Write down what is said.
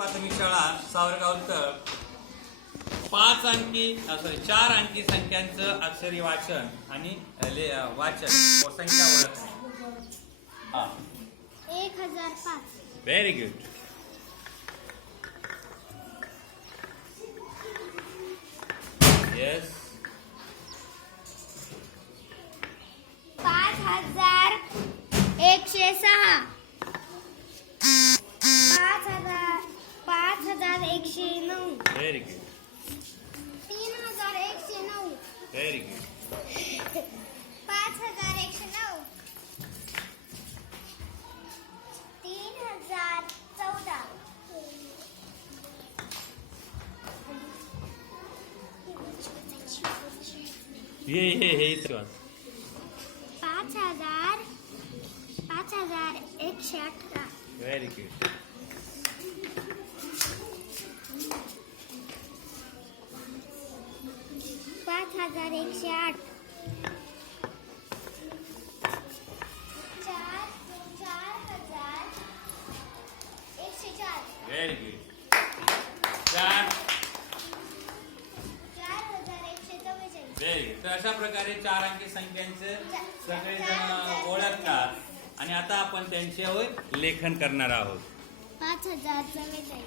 प्राथमिक शाळा सावरगाव तळ 4 अंकी संख्यांचं अक्षरी वाचन आणि वाचन संख्या ओळखणे. हा 1005. Very good. Yes. 5106. 5109. Very good. 3109. Very good. 5109. 3014. हे इथं वाच. 5118. Very good. 5108. 4104. Very good. 4144. Very good. तर अशा प्रकारे 4 अंकी संख्यांचे सगळेजण ओळखतात आणि आता आपण त्यांच्यावर लेखन करणार आहोत. 5044.